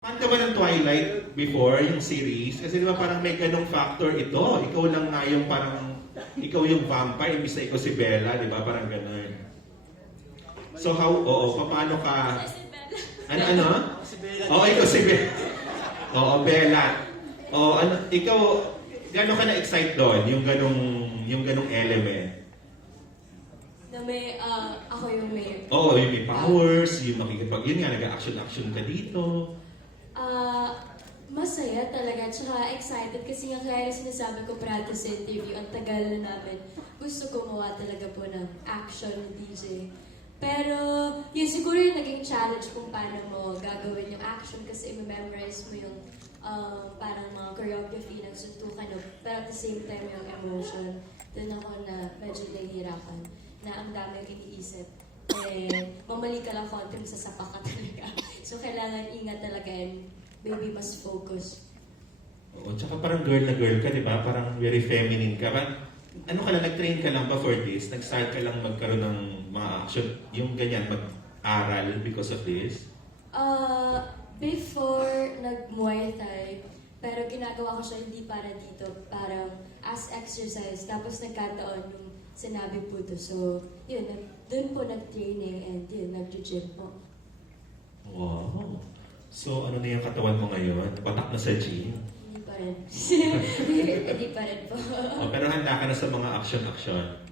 Fan ka ba ng Twilight before, yung series? Kasi di ba parang may ganong factor ito. Ikaw lang nga yung parang, ikaw yung vampire, imbis na ikaw si Bella, di ba? Parang ganon. So how, oo, paano ka, ano, ano? Oo, ikaw si Bella. Oo, Bella. Oo, ano, ikaw, gano'n ka na-excite doon, yung ganong, yung ganong element? Na may, ah, ako yung mayor. Oo, yung may powers, yung makikipag, yun nga, nag-action-action ka dito. Ah, masaya talaga, tsaka excited kasi nga kaya sinasabi ko practice sa interview, ang tagal na namin. Gusto gumawa talaga po ng action ng DJ. Pero, yun siguro yung naging challenge kung paano mo gagawin yung action kasi i-memorize mo yung um, parang mga choreography ng suntukan, pero at the same time yung emotion. Doon ako na medyo nahihirapan na ang dami yung iniisip. Eh, mamali ka lang konti, masasapa ka talaga. So, kailangan ingat talaga and maybe mas focus. Oo, tsaka parang girl na girl ka, di ba? Parang very feminine ka. Ba, ano ka lang, nag-train ka lang ba for this? Nag-start ka lang magkaroon ng mga action, yung ganyan, mag-aral because of this? Uh, before nag-Muay Thai, pero ginagawa ko siya hindi para dito, parang as exercise. Tapos nagkataon yung sinabi po to. So, yun, dun po nag-training and yun, nag-gym po. Wow. So, ano na yung katawan mo ngayon? Patak na sa gym? Hindi pa rin. hindi pa rin po. Oh, pero handa ka na sa mga action-action.